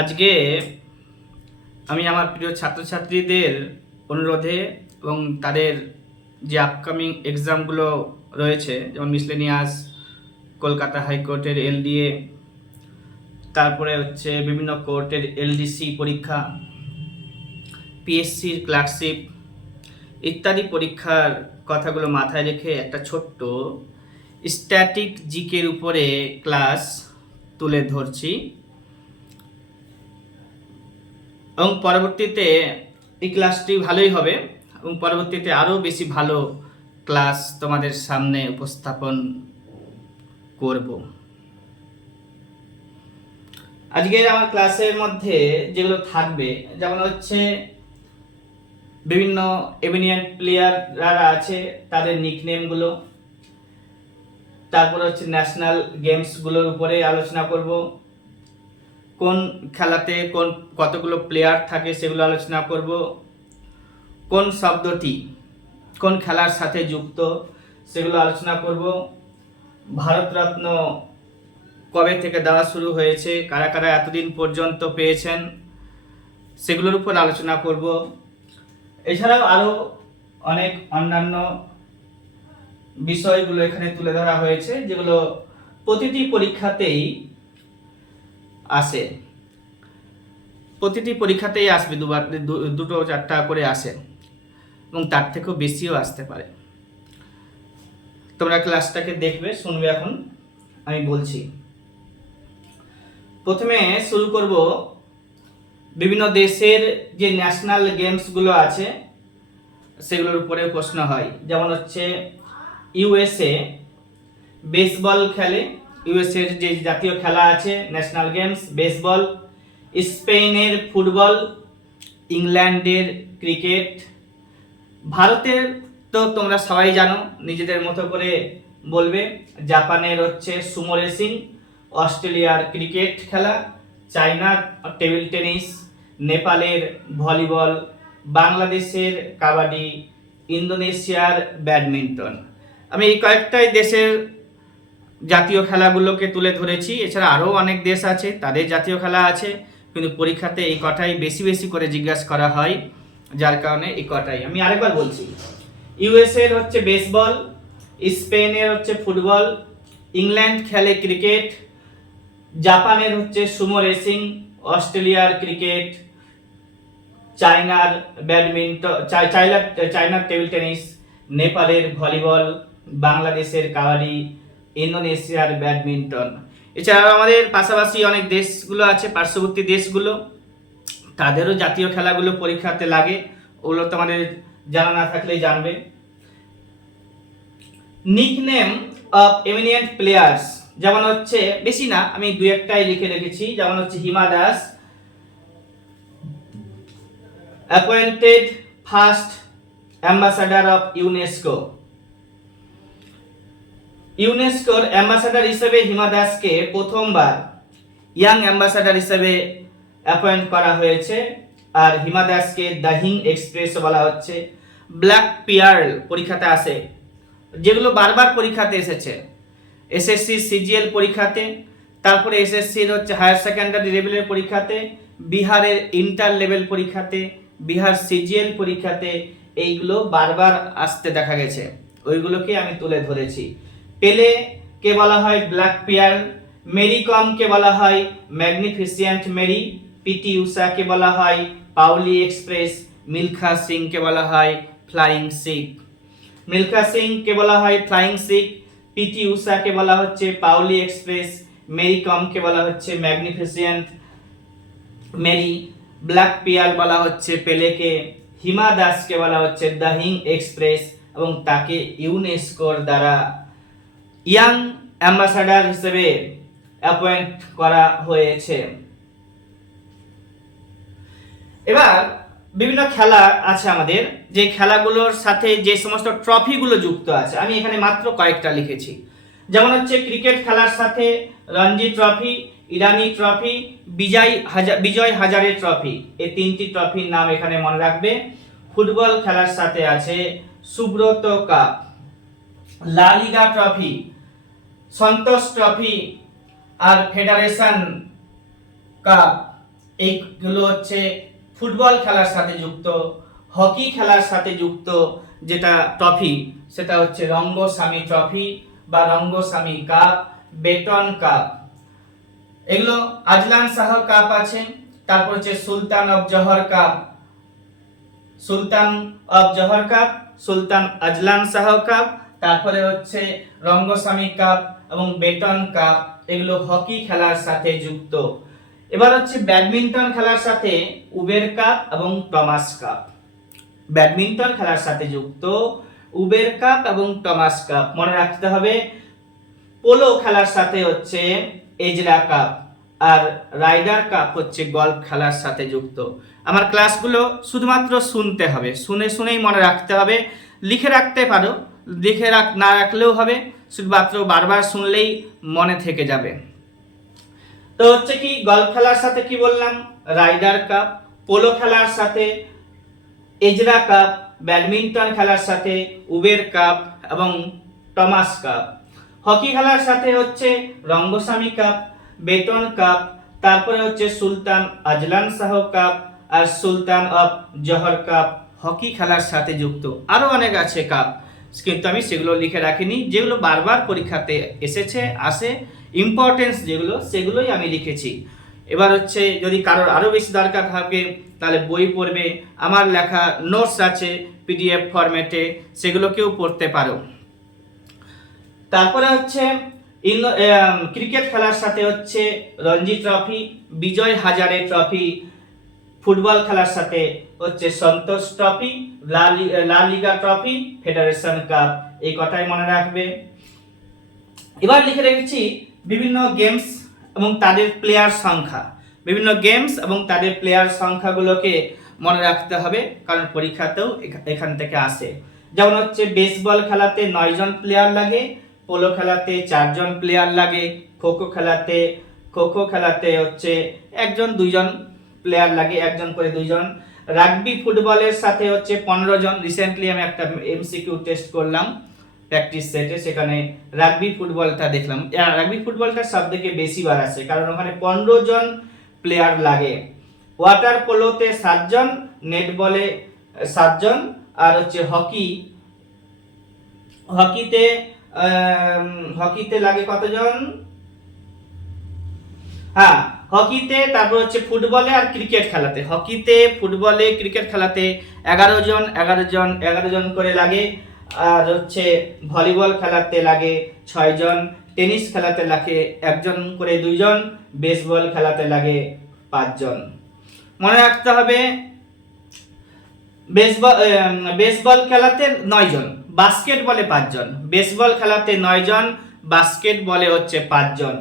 আজকে আমি আমার প্রিয় ছাত্রছাত্রীদের অনুরোধে এবং তাদের যে আপকামিং এক্সামগুলো রয়েছে, যেমন মিসলেনিয়াস, কলকাতা হাইকোর্টের এলডিএ, তারপরে হচ্ছে বিভিন্ন কোর্টের এলডিসি পরীক্ষা, পিএসসির ক্লার্কশিপ ইত্যাদি পরীক্ষার কথাগুলো মাথায় রেখে একটা ছোট্ট স্ট্যাটিক জিকের উপরে ক্লাস তুলে ধরছি এবং পরবর্তীতে এই ক্লাসটি ভালোই হবে এবং পরবর্তীতে আরও বেশি ভালো ক্লাস তোমাদের সামনে উপস্থাপন করব। আজকের আমার ক্লাসের মধ্যে যেগুলো থাকবে, যেমন হচ্ছে বিভিন্ন এভিনিয়েন্ট প্লেয়াররা আছে তাদের নিকনেমগুলো, তারপর হচ্ছে ন্যাশনাল গেমসগুলোর উপরে আলোচনা করব, কোন খেলাতে কতগুলো প্লেয়ার থাকে সেগুলো আলোচনা করব, কোন শব্দটি কোন খেলার সাথে যুক্ত সেগুলো আলোচনা করব, ভারতরত্ন কবে থেকে দেওয়া শুরু হয়েছে, কারা কারা এতদিন পর্যন্ত পেয়েছেন সেগুলোর উপর আলোচনা করব। এছাড়াও আরও অনেক অন্যান্য বিষয়গুলো এখানে তুলে ধরা হয়েছে যেগুলো প্রতিটি পরীক্ষাতেই আসে, প্রতিটি পরীক্ষাতেই আসবে, দুটো চারটা করে আসে এবং তার থেকেও বেশিও আসতে পারে। তোমরা ক্লাসটাকে দেখবে, শুনবে। এখন আমি বলছি, প্রথমে শুরু করব বিভিন্ন দেশের যে ন্যাশনাল গেমসগুলো আছে সেগুলোর উপরে প্রশ্ন হয়। যেমন হচ্ছে ইউএসএ বেসবল খেলে, ইউএসএর যে জাতীয় খেলা আছে ন্যাশনাল গেমস বেসবল, স্পেনের ফুটবল, ইংল্যান্ডের ক্রিকেট, ভারতের তো তোমরা সবাই জানো, নিজেদের মতো করে বলবে, জাপানের হচ্ছে সুমো রেসিং, অস্ট্রেলিয়ার ক্রিকেট খেলা, চায়নার টেবিল টেনিস, নেপালের ভলিবল, বাংলাদেশের কাবাডি, ইন্দোনেশিয়ার ব্যাডমিন্টন। আমি এই কয়েকটাই দেশের জাতীয় খেলাগুলোকে তুলে ধরেছি। এছাড়া আরও অনেক দেশ আছে, তাদের জাতীয় খেলা আছে, কিন্তু পরীক্ষাতে এই কটাই বেশি বেশি করে জিজ্ঞাসা করা হয়, যার কারণে এই কটাই আমি আরেকবার বলছি। ইউএসএর হচ্ছে বেসবল, স্পেনের হচ্ছে ফুটবল, ইংল্যান্ড খেলে ক্রিকেট, জাপানের হচ্ছে সুমো রেসিং, অস্ট্রেলিয়ার ক্রিকেট, চায়নার ব্যাডমিন্টন, চায়নার টেবিল টেনিস, নেপালের ভলিবল, বাংলাদেশের কাবাডি, ইন্দোনেশিয়ার ব্যাডমিন্টন। এছাড়াও আমাদের পাশাপাশি অনেক দেশগুলো আছে, পার্শ্ববর্তী দেশগুলো, তাদেরও জাতীয় খেলাগুলো পরীক্ষাতে লাগে, ওগুলো তোমাদের জানা না থাকলেই জানবে। নিকনেম অফ এমিনিয়েন্ট প্লেয়ার্স, যেমন হচ্ছে বেশি না, আমি দুই একটাই লিখে রেখেছি। যেমন হচ্ছে Hima Das, appointed first ambassador of UNESCO. ইউনেস্কোর অ্যাম্বাসাডার হিসেবে হিমা দাসকে প্রথমবার ইয়াং অ্যাম্বাসাডার হিসেবে অ্যাপয়েন্ট করা হয়েছে। আর হিমা দাসকে দাহিং এক্সপ্রেস বলা হচ্ছে। ব্ল্যাক পিয়ার্ল পরীক্ষাতে আসে, যেগুলো বারবার পরীক্ষাতে এসেছে, এসএসসি সিজিএল পরীক্ষাতে, তারপরে এসএসসির হচ্ছে হায়ার সেকেন্ডারি লেভেলের পরীক্ষাতে, বিহারের ইন্টার লেভেল পরীক্ষাতে, বিহার সিজিএল পরীক্ষাতে, এইগুলো বারবার আসতে দেখা গেছে, ওইগুলোকে আমি তুলে ধরেছি। পেলে কে বলা হয় ব্ল্যাক পিয়ার্ল, মেরি কমকে বলা হয় ম্যাগনিফিসিয়েন্ট মেরি, পিটি উষাকে বলা হয় পাউলি এক্সপ্রেস, মিলখা সিংকে বলা হয় ফ্লাইং সিখ। মিলখা সিংকে বলা হয় ফ্লাইং সিখ, পিটি উষাকে বলা হচ্ছে পাউলি এক্সপ্রেস, মেরি কমকে বলা হচ্ছে ম্যাগনিফিসিয়েন্ট মেরি, ব্ল্যাক পিয়াল বলা হচ্ছে পেলেকে, হিমা দাসকে বলা হচ্ছে দাহিং এক্সপ্রেস এবং তাকে ইউনেস্কোর দ্বারা ইয়াং অ্যাম্বাসাডার হিসেবে অ্যাপয়েন্ট করা হয়েছে। এবার বিভিন্ন খেলা আছে আমাদের, যে খেলাগুলোর সাথে যে সমস্ত ট্রফিগুলো যুক্ত আছে, আমি এখানে মাত্র কয়েকটা লিখেছি। যেমন হচ্ছে ক্রিকেট খেলার সাথে রঞ্জি ট্রফি, ইরানি ট্রফি, বিজয় হাজারে ট্রফি, এই তিনটি ট্রফির নাম এখানে মনে রাখবে। ফুটবল খেলার সাথে আছে সুব্রত কাপ, লা লিগা ট্রফি, সন্তোষ ট্রফি আর ফেডারেশন কাপ, এইগুলো হচ্ছে ফুটবল খেলার সাথে যুক্ত। হকি খেলার সাথে যুক্ত যেটা ট্রফি, সেটা হচ্ছে রঙ্গস্বামী ট্রফি বা রঙ্গস্বামী কাপ, বেটন কাপ। এগুলো আজলান শাহ কাপ আছে, তারপর হচ্ছে Sultan of Johor Cup, Sultan of Johor Cup, Sultan Azlan Shah Cup, তারপরে হচ্ছে রঙ্গস্বামী কাপ এবং বেটন কাপ। এগুলো হকি খেলার সাথে যুক্ত। এবার হচ্ছে ব্যাডমিন্টন খেলার সাথে উবের কাপ এবং টমাস কাপ। ব্যাডমিন্টন খেলার সাথে যুক্ত উবের কাপ এবং টমাস কাপ। মনে রাখতে হবে পোলো খেলার সাথে হচ্ছে এজরা কাপ, আর রাইডার কাপ হচ্ছে গলফ খেলার সাথে যুক্ত। আমার ক্লাসগুলো শুধুমাত্র শুনতে হবে, শুনে শুনেই মনে রাখতে হবে। লিখে রাখতে পারো, না রাখলেও হবে, শুধুমাত্র বারবার শুনলেই মনে থেকে যাবে। তো হচ্ছে কি, গলফ খেলার সাথে কি বললাম, রাইডার কাপ, পোলো খেলার সাথে এজরা কাপ, ব্যাডমিন্টন খেলার সাথে উবের কাপ এবং টমাস কাপ। হকি খেলার সাথে হচ্ছে রঙ্গস্বামী কাপ, বেটন কাপ, তারপরে হচ্ছে সুলতান আজলান শাহ কাপ আর Sultan of Johor Cup hockey খেলার সাথে যুক্ত। আরো অনেক আছে কাপ, কিন্তু আমি সেগুলো লিখে রাখিনি, যেগুলো বারবার পরীক্ষাতে আসে ইম্পর্টেন্স যেগুলো, সেগুলোই আমি লিখেছি। এবার হচ্ছে যদি কারোর আরো বেশি দরকার থাকে তাহলে বই পড়বে, আমার লেখা নোটস আছে পিডিএফ ফরম্যাটে, সেগুলোকেও পড়তে পারো। তারপরে হচ্ছে ক্রিকেট খেলার সাথে হচ্ছে Ranji trophy, Vijay Hazare trophy. Football খেলার সাথে হচ্ছে সন্তোষ ট্রফি, লা লিগা ট্রফি, ফেডারেশন কাপ। এই কথাই মনে রাখবে। এবার লিখে রেখেছি বিভিন্ন গেমস এবং তাদের প্লেয়ার সংখ্যা। বিভিন্ন গেমস এবং তাদের প্লেয়ার সংখ্যাগুলোকে মনে রাখতে হবে, কারণ পরীক্ষাতেও এখান থেকে আসে। যেমন হচ্ছে বেসবল খেলাতে 9 জন প্লেয়ার লাগে, পোলো খেলাতে 4 জন প্লেয়ার লাগে, খোখো খেলাতে হচ্ছে 1 জন 2 জন প্লেয়ার লাগে, 1 জন করে 2 জন। রাগবি ফুটবলের সাথে হচ্ছে 15 জন। রিসেন্টলি আমি একটা এমসিকিউ টেস্ট করলাম প্র্যাকটিস সেটে, সেখানে রাগবি ফুটবলটা দেখলাম। রাগবি ফুটবলটা সব থেকে বেশি বার আসে, কারণ ওখানে 15 জন প্লেয়ার লাগে। ওয়াটার পোলোতে 7 জন, নেট বলে 7 জন, আর হচ্ছে হকিতে লাগে কতজন? হ্যাঁ, হকিতে, তারপর হচ্ছে ফুটবলে আর ক্রিকেট খেলাতে, হকিতে ফুটবলে ক্রিকেট খেলাতে 11 জন 11 জন 11 জন করে লাগে। আর হচ্ছে ভলিবল খেলাতে লাগে 6 জন, টেনিস খেলাতে লাগে 1 জন করে 2 জন, বেসবল খেলাতে লাগে 5 জন। মনে রাখতে হবে বেসবল খেলাতে 9 জন, বাস্কেটবলে 5 জন। বেসবল খেলাতে 9 জন, বাস্কেটবলে হচ্ছে 5 জন।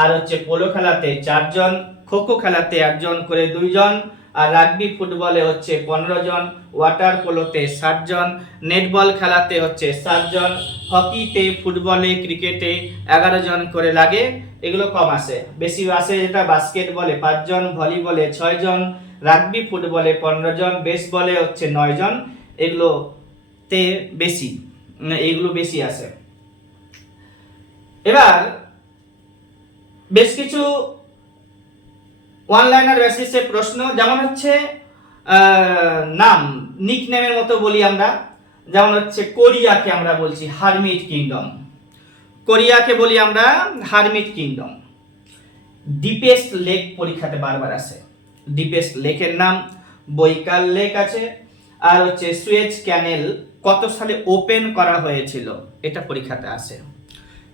আর হচ্ছে পোলো খেলাতে 4 জন, খোখো খেলাতে 1 জন করে 2 জন, আর রাগবি ফুটবলে হচ্ছে 15 জন, ওয়াটার পোলোতে 7 জন, নেটবল খেলাতে হচ্ছে 7 জন, হকিতে, ফুটবলে, ক্রিকেটে 11 জন করে লাগে। এগুলো কম আসে, বেশি আসে যেটা বাস্কেটবলে 5 জন, ভলিবলে 6 জন, রাগবি ফুটবলে 15 জন, বেসবলে হচ্ছে 9 জন। এগুলোতে এইগুলো বেশি আসে। এবার বেশ কিছু ওয়ান লাইনার বেসিসে প্রশ্ন, যেমন হচ্ছে নাম, নিকনেমের মতো বলি আমরা। যেমন হচ্ছে কোরিয়াকে আমরা বলছি হারমিট কিংডম, কোরিয়াকে বলি আমরা হারমিট কিংডম। ডিপেস্ট লেক পরীক্ষাতে বারবার আসে, ডিপেস্ট লেকের নাম, বৈকাল লেক আছে। আর হচ্ছে সুয়েজ ক্যানেল কত সালে ওপেন করা হয়েছিল, এটা পরীক্ষাতে আসে।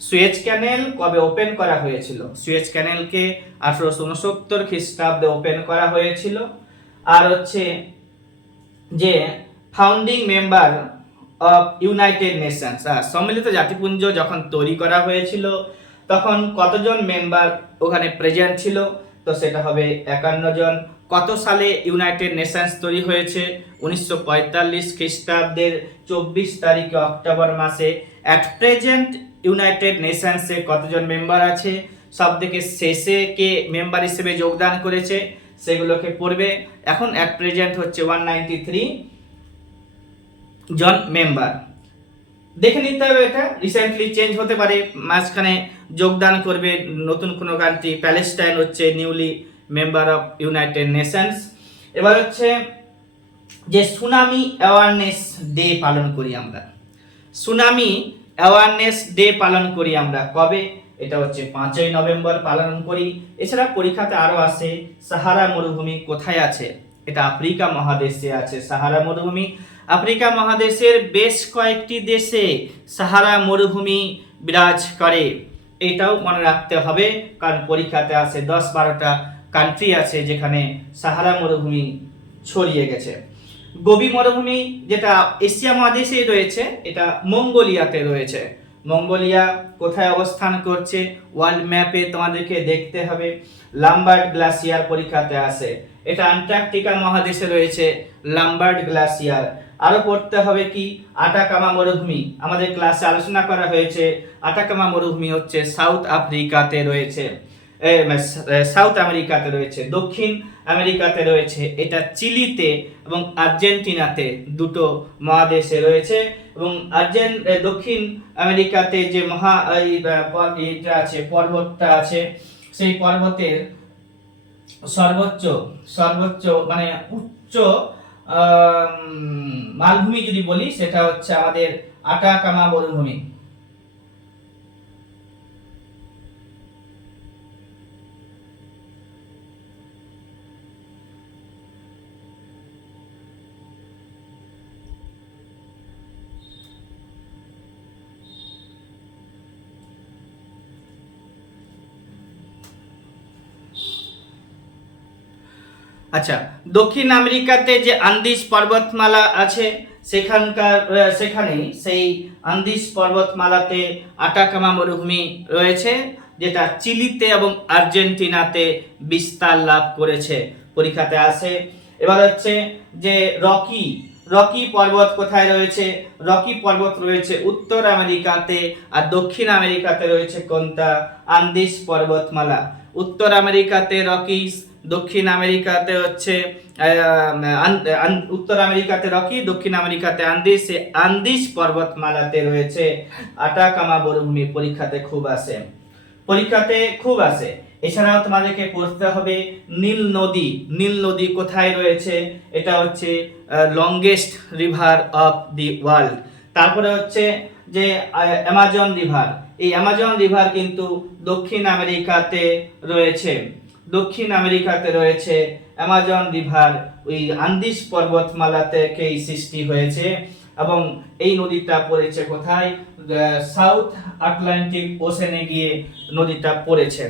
সুয়েজ ক্যানেল কবে ওপেন করা হয়েছিল? সুয়েজ ক্যানেলকে 1869 খ্রিস্টাব্দে ওপেন করা হয়েছিল। আর হচ্ছে যে founding member of United Nations, সম্মিলিত জাতিপুঞ্জ যখন তৈরি করা হয়েছিল তখন কতজন মেম্বার ওখানে প্রেজেন্ট ছিল? তো সেটা হবে 51 জন। কত সালে ইউনাইটেড নেশনস তৈরি হয়েছে? 1945 খ্রিস্টাব্দের 24 তারিখে অক্টোবর মাসে। অ্যাট প্রেজেন্ট ইউনাইটেড নেশনসে কতজন মেম্বার আছে? সব থেকে শেষে কে মেম্বার হিসেবে যোগদান করেছে সেগুলোকে পড়বে। এখন অ্যাট প্রেজেন্ট হচ্ছে 193 জন মেম্বার। দেখে নিতে হবে, এটা রিসেন্টলি চেঞ্জ হতে পারে, মাঝখানে যোগদান করবে নতুন কোনো কান্ট্রি। প্যালেস্টাইন হচ্ছে newly member of United Nations. এবার হচ্ছে যে সুনামি অ্যাওয়ারনেস ডে পালন করি আমরা। সুনামি অ্যাওয়ারনেস ডে পালন করি আমরা কবে? এটা হচ্ছে 5ই নভেম্বর পালন করি। এছাড়া পরীক্ষাতে আরো আসে সাহারা মরুভূমি কোথায় আছে? এটা আফ্রিকা মহাদেশে আছে সাহারা মরুভূমি। আফ্রিকা মহাদেশের বেশ কয়েকটি দেশে সাহারা মরুভূমি বিরাজ করে, এটাও মনে রাখতে হবে, কারণ পরীক্ষাতে আসে 10-12টা কান্ট্রি আছে যেখানে সাহারা মরুভূমি ছড়িয়ে গেছে। গোবি মরুভূমি যেটা এশিয়া মহাদেশেই রয়েছে, এটা মঙ্গোলিয়াতে রয়েছে। মঙ্গোলিয়া কোথায় অবস্থান করছে? ওয়ার্ল্ড ম্যাপে তোমাদেরকে দেখতে হবে। লাম্বার্ড গ্লাসিয়ার পরীক্ষাতে আসে, এটা অ্যান্টার্কটিকা মহাদেশে রয়েছে লাম্বার্ড গ্লাসিয়ার। আরো পড়তে হবে কি? আটাকামা মরুভূমি, আমাদের ক্লাসে আলোচনা করা হয়েছে। আটাকামা মরুভূমি হচ্ছে সাউথ আফ্রিকাতে রয়েছে, সাউথ আমেরিকাতে রয়েছে, দক্ষিণ আমেরিকাতে রয়েছে, এটা চিলিতে এবং আর্জেন্টিনাতে, দুটো মহাদেশে রয়েছে। এবং দক্ষিণ আমেরিকাতে যে এটা আছে, পর্বতটা আছে, সেই পর্বতের সর্বোচ্চ মানে উচ্চ মালভূমি যদি বলি, সেটা হচ্ছে আমাদের আটাকামা মরুভূমি। আচ্ছা, দক্ষিণ আমেরিকাতে যে আন্দিজ পর্বতমালা আছে, সেখানেই সেই আন্দিজ পর্বতমালাতে আটাকামা মরুভূমি রয়েছে, যেটা চিলিতে এবং আর্জেন্টিনাতে বিস্তার লাভ করেছে, পরীক্ষাতে আসে। এবার হচ্ছে যে রকি পর্বত কোথায় রয়েছে? রকি পর্বত রয়েছে উত্তর আমেরিকাতে, আর দক্ষিণ আমেরিকাতে রয়েছে কোনটা? আন্দিজ পর্বতমালা। উত্তর আমেরিকাতে রকিস, দক্ষিণ আমেরিকাতে হচ্ছে উত্তর আমেরিকাতে রকি, দক্ষিণ আমেরিকাতে আন্দিজ। আন্দিজ পর্বতমালাতে রয়েছে আটাকামা মরুভূমি, পরীক্ষাতে খুব আসে। এছাড়াও তোমাদেরকে পড়তে হবে নীল নদী কোথায় রয়েছে? এটা হচ্ছে longest river of the world. তারপরে হচ্ছে যে অ্যামাজন রিভার, এই অ্যামাজন রিভার কিন্তু দক্ষিণ আমেরিকাতে রয়েছে অ্যামাজন রিভার, ওই আন্দিজ পর্বতমালা থেকেই সৃষ্টি হয়েছে। এবং এই নদীটা পড়েছে কোথায়? সাউথ আটলান্টিক ওশেনে গিয়ে নদীটা পড়েছে।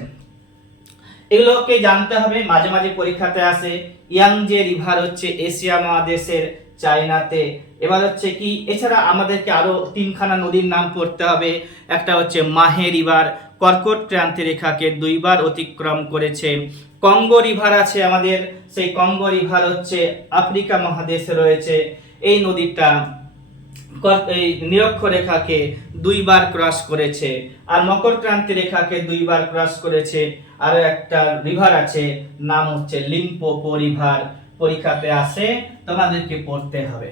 এগুলোকে জানতে হবে, মাঝে মাঝে পরীক্ষাতে আসে। ইয়াংজে রিভার হচ্ছে এশিয়া মহাদেশের চায়নাতে। এবার হচ্ছে কি, এছাড়া আমাদেরকে আরো 3খানা নদীর নাম পড়তে হবে। একটা হচ্ছে মাহে রিভার, কর্কট ক্রান্তি রেখাকে 2বার অতিক্রম করেছে। কঙ্গো রিভার আছে আমাদের, সেই কঙ্গো রিভার হচ্ছে আফ্রিকা মহাদেশে রয়েছে। এই নদীটা এই নিরক্ষরেখাকে 2বার ক্রস করেছে, আর মকর ক্রান্তি রেখাকে 2বার ক্রস করেছে। আরো একটা রিভার আছে, নাম হচ্ছে লিম্পোপো রিভার, পরীক্ষাতে আসে, তোমাদেরকে পড়তে হবে।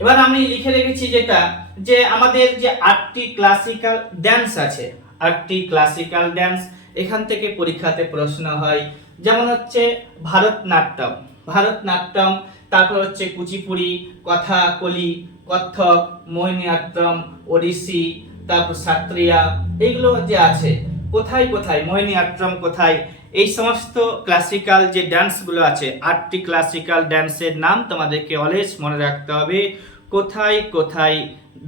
এবার আমি লিখে রেখেছি যেটা, যে আমাদের যে 8টি ক্লাসিক্যাল ড্যান্স আছে, 8টি ক্লাসিক্যাল ড্যান্স, এখান থেকে পরীক্ষাতে প্রশ্ন হয়। যেমন হচ্ছে ভারতনাট্যম, তারপর হচ্ছে কুচিপুড়ি, কথাকলি, কত্থক, মোহিনীঅট্টম, ওড়িশি, তারপর সাত্রিয়া, এইগুলো যে আছে কোথায় মোহিনীঅট্টম কোথায়, এই সমস্ত ক্লাসিক্যাল যে ডান্সগুলো আছে, 8টি ক্লাসিক্যাল ডান্সের নাম তোমাদেরকে অলওয়েজ মনে রাখতে হবে কোথায় কোথায়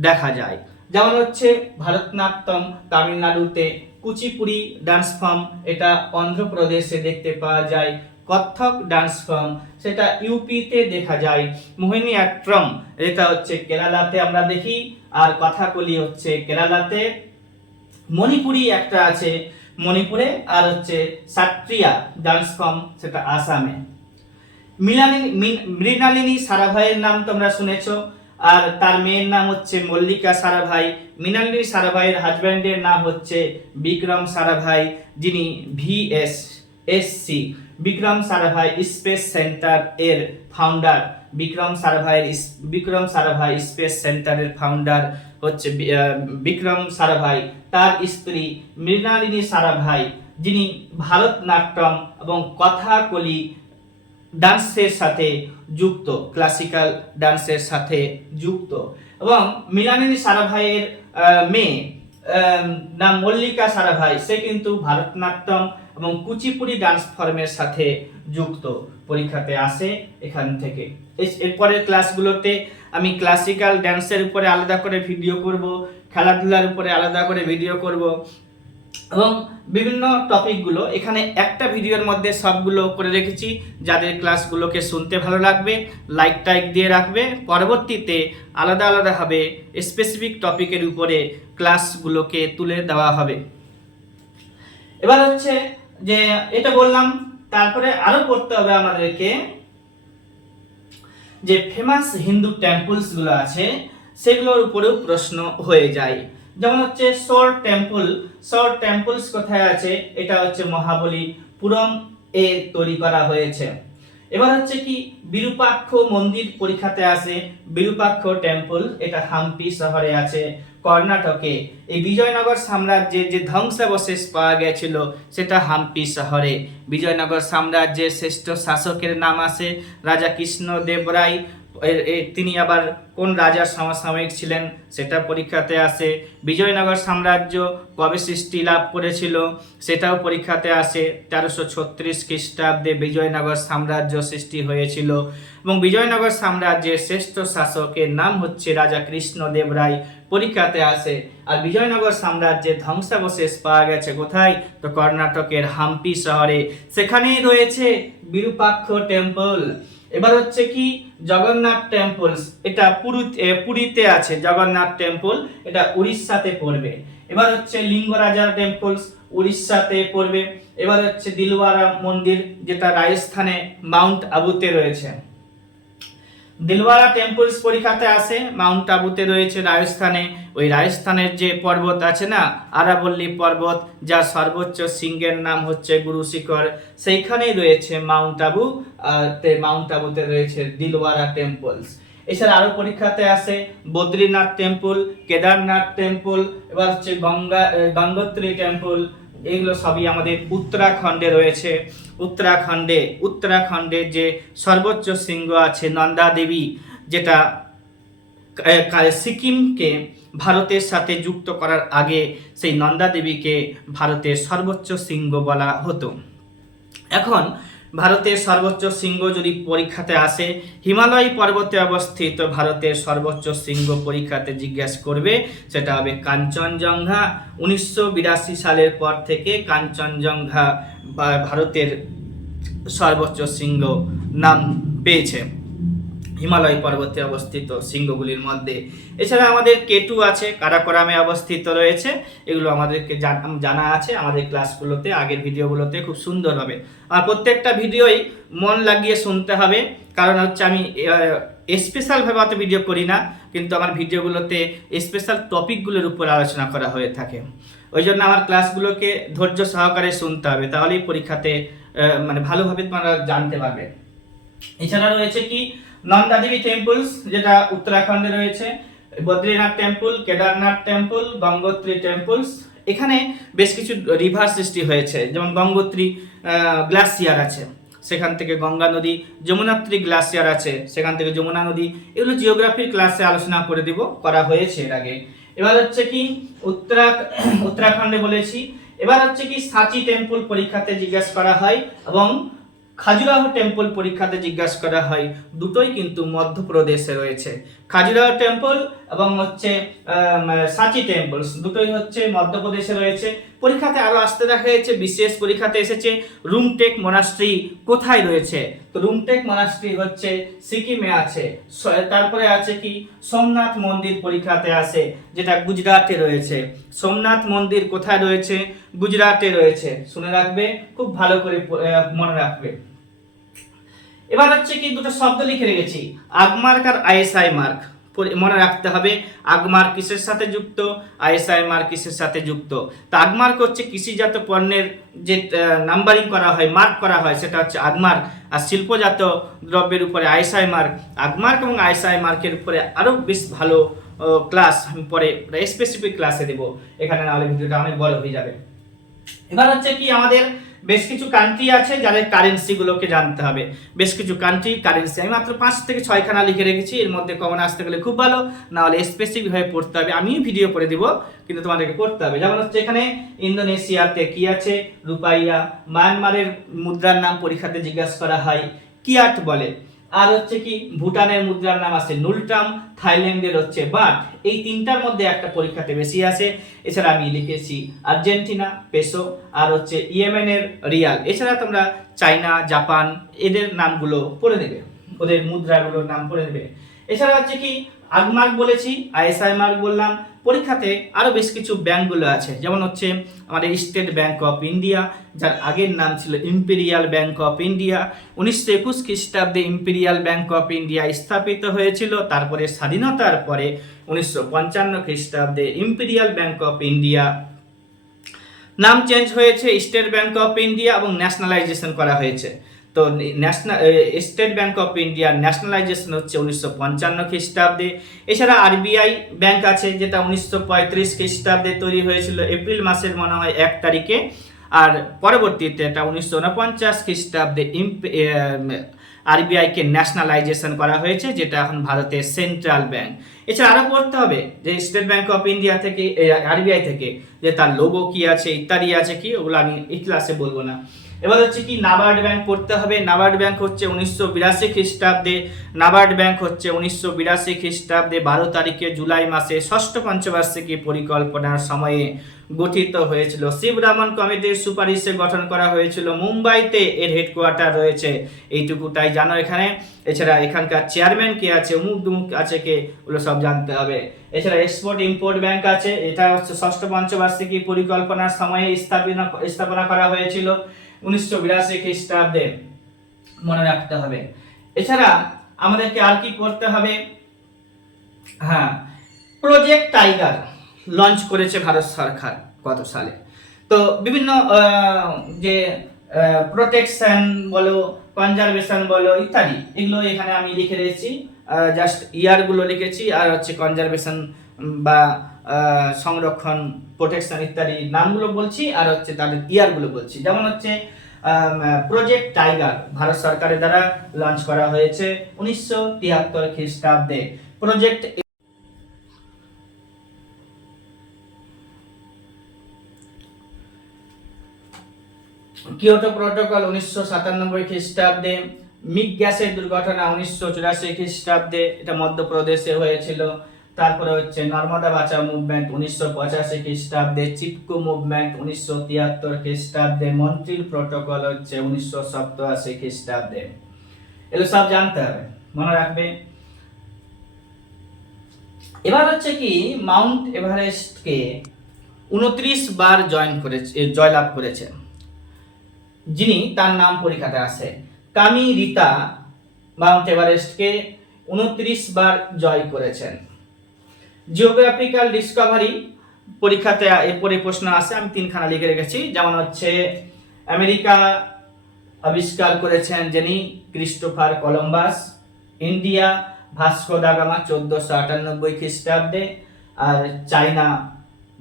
দেখা যায়। যেমন হচ্ছে ভারতনাট্যম তামিলনাড়ুতে, কুচিপুড়ি ডান্স ফর্ম এটা অন্ধ্রপ্রদেশে দেখতে পাওয়া যায়, কত্থক ডান্স ফর্ম সেটা ইউপিতে দেখা যায়, মোহিনীঅট্টম এটা হচ্ছে কেরালাতে আমরা দেখি, আর কথাকলি হচ্ছে কেরালাতে, মণিপুরি একটা আছে মণিপুরে, আর হচ্ছে সাত্রিয়া ডান্স ফর্ম সেটা আসামে। মৃণালিনী সারাভাইয়ের নাম তোমরা শুনেছো, আর তার মেয়ের নাম হচ্ছে মল্লিকা সারাভাই। মৃণালিনী সারাভাইয়ের হাজব্যান্ডের নাম হচ্ছে বিক্রম সারাভাই, যিনি ভিএসএসসি বিক্রম সারাভাই স্পেস সেন্টার এর ফাউন্ডার। বিক্রম সারাভাই স্পেস সেন্টারের ফাউন্ডার হচ্ছে বিক্রম সারাভাই। তার স্ত্রী মৃণালিনী সারাভাই যিনি ভারতনাট্যম এবং কথাকলি ডান্সের সাথে যুক্ত, ক্লাসিক্যাল ডান্সের সাথে যুক্ত। এবং মৃণালিনী সারাভাইয়ের মেয়ে নাম মল্লিকা সারাভাই, সে কিন্তু ভারতনাট্যম এবং কুচিপুড়ি ডান্স ফর্মের সাথে যুক্ত, পরীক্ষাতে আসে এখান থেকে। এরপরের ক্লাসগুলোতে আমি ক্লাসিক্যাল ডান্সের উপরে আলাদা করে ভিডিও করব, খেলাধুলার উপরে আলাদা করে ভিডিও করব এবং বিভিন্ন টপিকগুলো এখানে একটা ভিডিওর মধ্যে সবগুলো করে রেখেছি। যাদের ক্লাসগুলোকে শুনতে ভালো লাগবে লাইক টাইক দিয়ে রাখবে, পরবর্তীতে আলাদা আলাদাভাবে স্পেসিফিক টপিকের উপরে ক্লাসগুলোকে তুলে দেওয়া হবে। এবার হচ্ছে যে এটা বললাম, তারপরে আরো পড়তে হবে আমাদেরকে যে ফেমাস হিন্দু টেম্পলস গুলো আছে সেগুলোর উপরেও প্রশ্ন হয়ে যায়। যেমন হচ্ছে শোর টেম্পলস কোথায় আছে, এটা হচ্ছে মহাবলীপুরম এ তৈরি করা হয়েছে। এবার হচ্ছে কি বিরূপাক্ষ মন্দির পরীক্ষাতে আসে, বিরূপাক্ষ টেম্পল, এটা হাম্পি শহরে আছে কর্ণাটকে। এই বিজয়নগর সাম্রাজ্যের যে ধ্বংসাবশেষ পাওয়া গেছিল সেটা হাম্পি শহরে। বিজয়নগর সাম্রাজ্যের শ্রেষ্ঠ শাসকের নাম আছে রাজা কৃষ্ণদেব রায়। তিনি আবার কোন রাজার সমসাময়িক ছিলেন সেটা পরীক্ষাতে আসে। বিজয়নগর সাম্রাজ্য কবে সৃষ্টি লাভ করেছিল সেটাও পরীক্ষাতে আসে। 1336 খ্রিস্টাব্দে বিজয়নগর সাম্রাজ্য সৃষ্টি হয়েছিল এবং বিজয়নগর সাম্রাজ্যের শ্রেষ্ঠ শাসকের নাম হচ্ছে রাজা কৃষ্ণদেব রায়, পরীক্ষাতে আসে। আর বিজয়নগর সাম্রাজ্যের ধ্বংসাবশেষ পাওয়া গেছে কোথায়, তো কর্ণাটকের হাম্পি শহরে, সেখানেই রয়েছে বিরূপাক্ষ টেম্পল। এবার হচ্ছে কি জগন্নাথ টেম্পলস, এটা পুরীতে আছে জগন্নাথ টেম্পল, এটা উড়িষ্যাতে পড়বে। এবার হচ্ছে লিঙ্গরাজার টেম্পলস উড়িষ্যাতে পড়বে। এবার হচ্ছে দিলওয়ারা মন্দির, যেটা রাজস্থানে মাউন্ট আবুতে রয়েছে। দিলওয়ারা টেম্পলস পরীক্ষাতে আসে, মাউন্ট আবুতে রয়েছে রাজস্থানে। ওই রাজস্থানের যে পর্বত আছে না আরাবল্লী পর্বত, যার সর্বোচ্চ শৃঙ্গের নাম হচ্ছে গুরু শিখর, সেইখানেই রয়েছে মাউন্ট আবু। আর মাউন্ট আবুতে রয়েছে দিলওয়ারা টেম্পলস। এছাড়া আরো পরীক্ষাতে আসে বদ্রীনাথ টেম্পল, কেদারনাথ টেম্পল, এবার হচ্ছে গঙ্গোত্রী টেম্পল। এগুলো সবই আমাদের উত্তরাখণ্ডে রয়েছে। উত্তরাখণ্ডে যে সর্বোচ্চ শৃঙ্গ আছে নন্দা দেবী, যেটা সিকিমকে ভারতের সাথে যুক্ত করার আগে সেই নন্দা দেবীকে ভারতের সর্বোচ্চ শৃঙ্গ বলা হতো। এখন ভারতের সর্বোচ্চ শৃঙ্গ যদি পরীক্ষাতে আসে, হিমালয় পর্বতে অবস্থিত ভারতের সর্বোচ্চ শৃঙ্গ পরীক্ষাতে জিজ্ঞাসা করবে, সেটা হবে কাঞ্চনজঙ্ঘা। 1982 সালের পর থেকে কাঞ্চনজঙ্ঘা ভারতের সর্বোচ্চ শৃঙ্গ নাম পেয়েছে হিমালয় পর্বতে অবস্থিত শৃঙ্গগুলির মধ্যে। এছাড়া আমাদের কেটু আছে, কারাকোরামে অবস্থিত রয়েছে। এগুলো আমাদেরকে জানা আছে আমাদের ক্লাসগুলোতে, আগের ভিডিওগুলোতে খুব সুন্দর হবে। আর প্রত্যেকটা ভিডিওই মন লাগিয়ে শুনতে হবে, কারণ হচ্ছে আমি স্পেশালভাবে অত ভিডিও করি না, কিন্তু আমার ভিডিওগুলোতে স্পেশাল টপিকগুলোর উপর আলোচনা করা হয়ে থাকে। ওই জন্য আমার ক্লাসগুলোকে ধৈর্য সহকারে শুনতে হবে, তাহলেই পরীক্ষাতে মানে ভালোভাবে তোমরা জানতে পারবে। এছাড়া রয়েছে কি নন্দা দেবী টেম্পলস, যেটা উত্তরাখণ্ডে রয়েছে, Badrinath temple, Kedarnath temple, Gangotri temples. এখানে বেশ কিছু রিভার সৃষ্টি হয়েছে, যেমন গঙ্গোত্রী গ্লাসিয়ার আছে, সেখান থেকে গঙ্গা নদী, যমুনাত্রী গ্লাসিয়ার আছে, সেখান থেকে যমুনা নদী। এগুলো জিওগ্রাফির ক্লাসে আলোচনা করা হয়েছে এর আগে। এবার হচ্ছে কি উত্তরাখণ্ডে বলেছি। এবার হচ্ছে কি সাচি টেম্পল পরীক্ষাতে জিজ্ঞাসা করা হয় এবং খাজুরাহ টেম্পল পরীক্ষাতে জিজ্ঞাসা করা হয়। দুটোই কিন্তু মধ্যপ্রদেশে রয়েছে, খাজুরাহ টেম্পল এবং হচ্ছে সাচি টেম্পলস, দুটোই হচ্ছে মধ্যপ্রদেশে রয়েছে। পরীক্ষাতে আরো আসতে দেখা গেছে, বিশেষ পরীক্ষাতে এসেছে রুমটেক মনাস্ট্রি কোথায় রয়েছে, তো রুমটেক মনাস্ট্রি হচ্ছে সিকিমে আছে। তারপরে আছে কি সোমনাথ মন্দির পরীক্ষাতে আসে, যেটা গুজরাটে রয়েছে। সোমনাথ মন্দির কোথায় রয়েছে, গুজরাটে রয়েছে, শুনে রাখবে, খুব ভালো করে মনে রাখবে। এবার হচ্ছে কি দুটো শব্দ লিখে রেখেছি, আগমার্ক আর আইএসআই মার্ক, মনে রাখতে হবে। আগমার্ক কিসের সাথে যুক্ত, আইএসআই মার্ক কিসের সাথে যুক্ত। তা আগমার্ক হচ্ছে কৃষিজাত পণ্যের যে নাম্বারিং করা হয়, মার্ক করা হয়, সেটা হচ্ছে আগমার্ক। আর শিল্পজাত দ্রব্যের উপরে আইএসআই মার্ক। আগমার্ক এবং আইএসআই মার্কের উপরে আরো বেশ ভালো ক্লাস আমি পরে স্পেসিফিক ক্লাসে দেবো, এখানে নাহলে ভিডিওটা অনেক বড় হয়ে যাবে। এবার হচ্ছে কি আমাদের বেশ কিছু কান্ট্রি আছে যাদের কারেন্সি গুলোকে জানতে হবে। বেশ কিছু কান্ট্রি কারেন্সি আমি মাত্র 5 থেকে 6 খানা লিখে রেখেছি, এর মধ্যে কমন আসতে গেলে খুব ভালো, না হলে স্পেসিফিক ভাবে পড়তে হবে। আমি ভিডিও করে দিব কিন্তু তোমাদেরকে পড়তে হবে। যেমন হচ্ছে এখানে ইন্দোনেশিয়াতে কি আছে, রুপাইয়া। মায়ানমারের মুদ্রার নাম পরীক্ষাতে জিজ্ঞাসা করা হয়, কিয়াট বলে। আর হচ্ছে কি ভুটানের মুদ্রার নাম আছে নুলটাম, থাইল্যান্ডের হচ্ছে বাট। এই তিনটার মধ্যে একটা পরীক্ষাতে বেশি আছে। এছাড়া আমি লিখেছি আর্জেন্টিনা পেসো, আর হচ্ছে ইয়েমেনের রিয়াল। এছাড়া তোমরা চায়না, জাপান এদের নামগুলো পড়ে নেবে, ওদের মুদ্রাগুলোর নাম পড়ে নেবে। এছাড়া হচ্ছে কি আগমার্ক বলেছি, আইএসআই মার্ক বললাম। পরীক্ষাতে আরো বেশ কিছু ব্যাংকগুলো আছে, যেমন হচ্ছে আমাদের স্টেট ব্যাংক অফ ইন্ডিয়া, যার আগের নাম ছিল ইম্পেরিয়াল ব্যাংক অফ ইন্ডিয়া। 1921 খ্রিস্টাব্দে ইম্পেরিয়াল ব্যাংক অফ ইন্ডিয়া স্থাপিত হয়েছিল। তারপরে স্বাধীনতার পরে 1955 খ্রিস্টাব্দে ইম্পেরিয়াল ব্যাংক অফ ইন্ডিয়া নাম চেঞ্জ হয়েছে স্টেট ব্যাংক অফ ইন্ডিয়া এবং ন্যাশনালাইজেশন করা হয়েছে। তো state bank of India nationalisation হচ্ছে 1955 খ্রিস্টাব্দে। এছাড়া আরবিআই ব্যাংক আছে, যেটা 1935 খ্রিস্টাব্দে তৈরি হয়েছিল এপ্রিল মাসের মনে হয় 1 তারিখে। আর পরবর্তীতে এটা 1949 খ্রিস্টাব্দে আরবিআই কে ন্যাশনালাইজেশন করা হয়েছে, যেটা এখন ভারতের সেন্ট্রাল ব্যাংক। এছাড়া আরো পড়তে হবে যে স্টেট ব্যাংক অফ ইন্ডিয়া থেকে, আরবিআই থেকে, যে তার লোগো কি আছে ইত্যাদি আছে কি, ওগুলো আমি এই ক্লাসে বলবো না। এবার হচ্ছে কি নাবার্ড ব্যাংক পড়তে হবে। নাবার্ড ব্যাংক হচ্ছে 1982 খ্রিস্টাব্দে, নাবার্ড ব্যাংক হচ্ছে 1982 খ্রিস্টাব্দে 12 তারিখে জুলাই মাসে ষষ্ঠ পঞ্চবার্ষিকী পরিকল্পনার সময়ে গঠিত হয়েছিল। শিবরামন কমিটির সুপারিশে গঠন করা হয়েছিল। মুম্বাইতে এর হেডকোয়ার্টার রয়েছে, এইটুকুটাই জানো এখানে। এছাড়া এখানকার চেয়ারম্যান কে আছে, অমুক দুমুক আছে কে, ওগুলো সব জানতে হবে। এছাড়া এক্সপোর্ট ইম্পোর্ট ব্যাংক আছে, এটা হচ্ছে ষষ্ঠ পঞ্চবার্ষিকী পরিকল্পনার সময়ে স্থাপনা করা হয়েছিল 1982 খ্রিস্টাব্দে, মনে রাখতে হবে। এছাড়া আমাদেরকে আর কি করতে হবে, হ্যাঁ, প্রজেক্ট টাইগার লঞ্চ করেছে ভারত সরকার কত সালে। তো বিভিন্ন যে প্রোটেকশন বলো, কনজারভেশন বলো ইত্যাদি, এগুলো এখানে আমি লিখে রেখেছি, জাস্ট ইয়ারগুলো লিখেছি, আর হচ্ছে কনজারভেশন বা সংরক্ষণ, প্রোটেকশন ইত্যাদি নামগুলো বলছি, আর হচ্ছে তাদের ইয়ারগুলো বলছি। যেমন হচ্ছে প্রজেক্ট টাইগার ভারত সরকারের দ্বারা লঞ্চ করা হয়েছে 1973 খ্রিস্টাব্দে। প্রজেক্ট কিয়োটো প্রোটোকল 1997 খ্রিস্টাব্দে। মিগ গ্যাসের দুর্ঘটনা 1984 খ্রিস্টাব্দে, এটা মধ্যপ্রদেশে হয়েছিল। তারপরে হচ্ছে নর্মদা বাঁচাও মুভমেন্ট 1985 খ্রিস্টাব্দে। চিপকো মুভমেন্ট 1973 খ্রিস্টাব্দে। মন্ট্রিল প্রোটোকল হচ্ছে 1987 খ্রিস্টাব্দে। এগুলো সব জানতে হবে, মনে রাখবে। এবার হচ্ছে কি মাউন্ট এভারেস্টকে 29 বার জয়লাভ করেছে যিনি, তার নাম পরীক্ষাতে আসে। কামি রিতা মাউন্ট এভারেস্টকে 29 বার জয় করেছেন। জিওগ্রাফিক্যাল ডিসকভারি পরীক্ষাতে এরপরে প্রশ্ন আসে, আমি 3 খানা লিখে রেখেছি। যেমন হচ্ছে আমেরিকা আবিষ্কার করেছেন যিনি, Christopher Columbus. India Vasco da Gama 1498 খ্রিস্টাব্দে। আর চায়না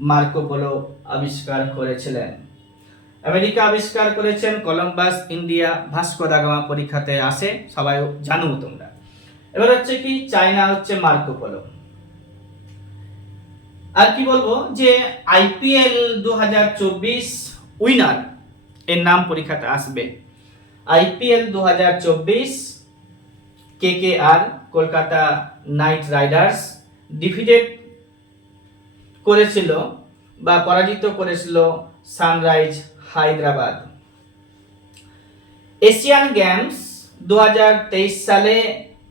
মার্কো পোলো আবিষ্কার করেছিলেন। আমেরিকা আবিষ্কার করেছেন Columbus, India Vasco da Gama পরীক্ষাতে আসে, সবাই জানো তোমরা। এবার হচ্ছে কি চায়না হচ্ছে মার্কো পোলো। আর কি বলবো যে আইপিএল 2024 উইনার এর নাম পরীক্ষাতে আসবে। IPL 2024 KKR Kolkata night Riders defeated করেছিল বা পরাজিত করেছিল সানরাইজ হায়দ্রাবাদ। এশিয়ান গেমস 2023 সালে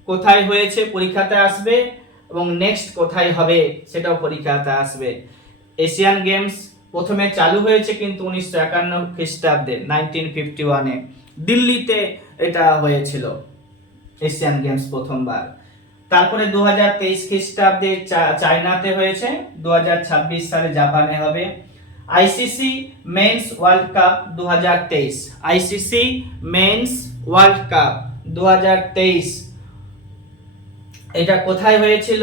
কোথায় হয়েছে পরীক্ষাতে আসবে, এবং নেক্সট কোথায় হবে সেটাও পরীক্ষাতে আসবে। এশিয়ান গেমস প্রথমে চালু হয়েছে কিন্তু 1951 খ্রিস্টাব্দে, 1951-এ দিল্লিতে এটা হয়েছিল এশিয়ান গেমস প্রথমবার। তারপরে 2023 খ্রিস্টাব্দে চায়নাতে হয়েছে, 2026 সালে জাপানে হবে। ICC men's World Cup 2023, ICC men's World Cup 2023 এটা কোথায় হয়েছিল?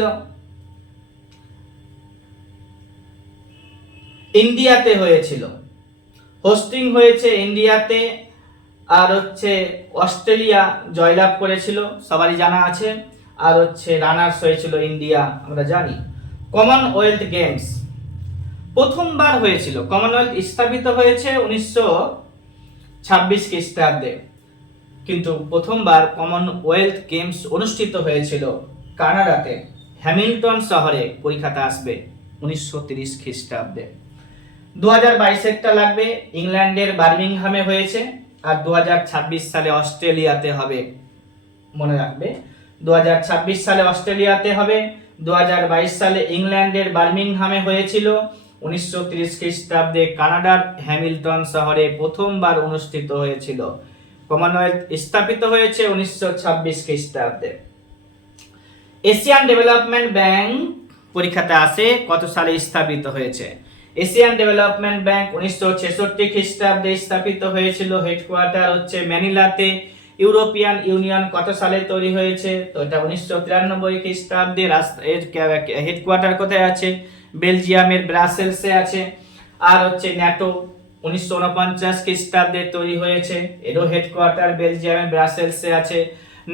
ইন্ডিয়াতে হয়েছিল। হোস্টিং হয়েছে ইন্ডিয়াতে, আর হচ্ছে অস্ট্রেলিয়া জয়লাভ করেছিল, সবারই জানা আছে। আর হচ্ছে রানার্স হয়েছিল ইন্ডিয়া, আমরা জানি। কমনওয়েলথ গেমস প্রথমবার হয়েছিল, কমনওয়েলথ স্থাপিত হয়েছে 1926 খ্রিস্টাব্দে, কিন্তু প্রথমবার কমনওয়েলথ গেমস অনুষ্ঠিত হয়েছিল কানাডাতে, হ্যামিল্টন শহরে। পরীক্ষাতে আসবে 1930 খ্রিস্টাব্দে। 2022-এরটা লাগবে, ইংল্যান্ডের বার্মিংহামে হয়েছে, আর 2026 সালে অস্ট্রেলিয়াতে হবে। মনে রাখবে, 2026 সালে অস্ট্রেলিয়াতে হবে, 2022 সালে ইংল্যান্ডের বার্মিংহামে হয়েছিল, 1930 খ্রিস্টাব্দে কানাডার হ্যামিল্টন শহরে প্রথমবার অনুষ্ঠিত হয়েছিল। কমনওয়েলথ স্থাপিত হয়েছে 1926 খ্রিস্টাব্দে। এশিয়ান ডেভেলপমেন্ট ব্যাংক পরীক্ষাতে আসে, কত সালে স্থাপিত হয়েছে? এশিয়ান ডেভেলপমেন্ট ব্যাংক 1966 খ্রিস্টাব্দে স্থাপিত হয়েছিল, হেডকোয়ার্টার হচ্ছে ম্যানিলাতে। ইউরোপিয়ান ইউনিয়ন কত সালে তৈরি হয়েছে? তো এটা 1993 খ্রিস্টাব্দে। এর হেডকোয়ার্টার কোথায় আছে? বেলজিয়ামের ব্রাসেলসে আছে। আর হচ্ছে ন্যাটো 1949 খ্রিস্টাব্দে তৈরি হয়েছে, এরও হেডকোয়ার্টার বেলজিয়ামের ব্রাসেলসে আছে।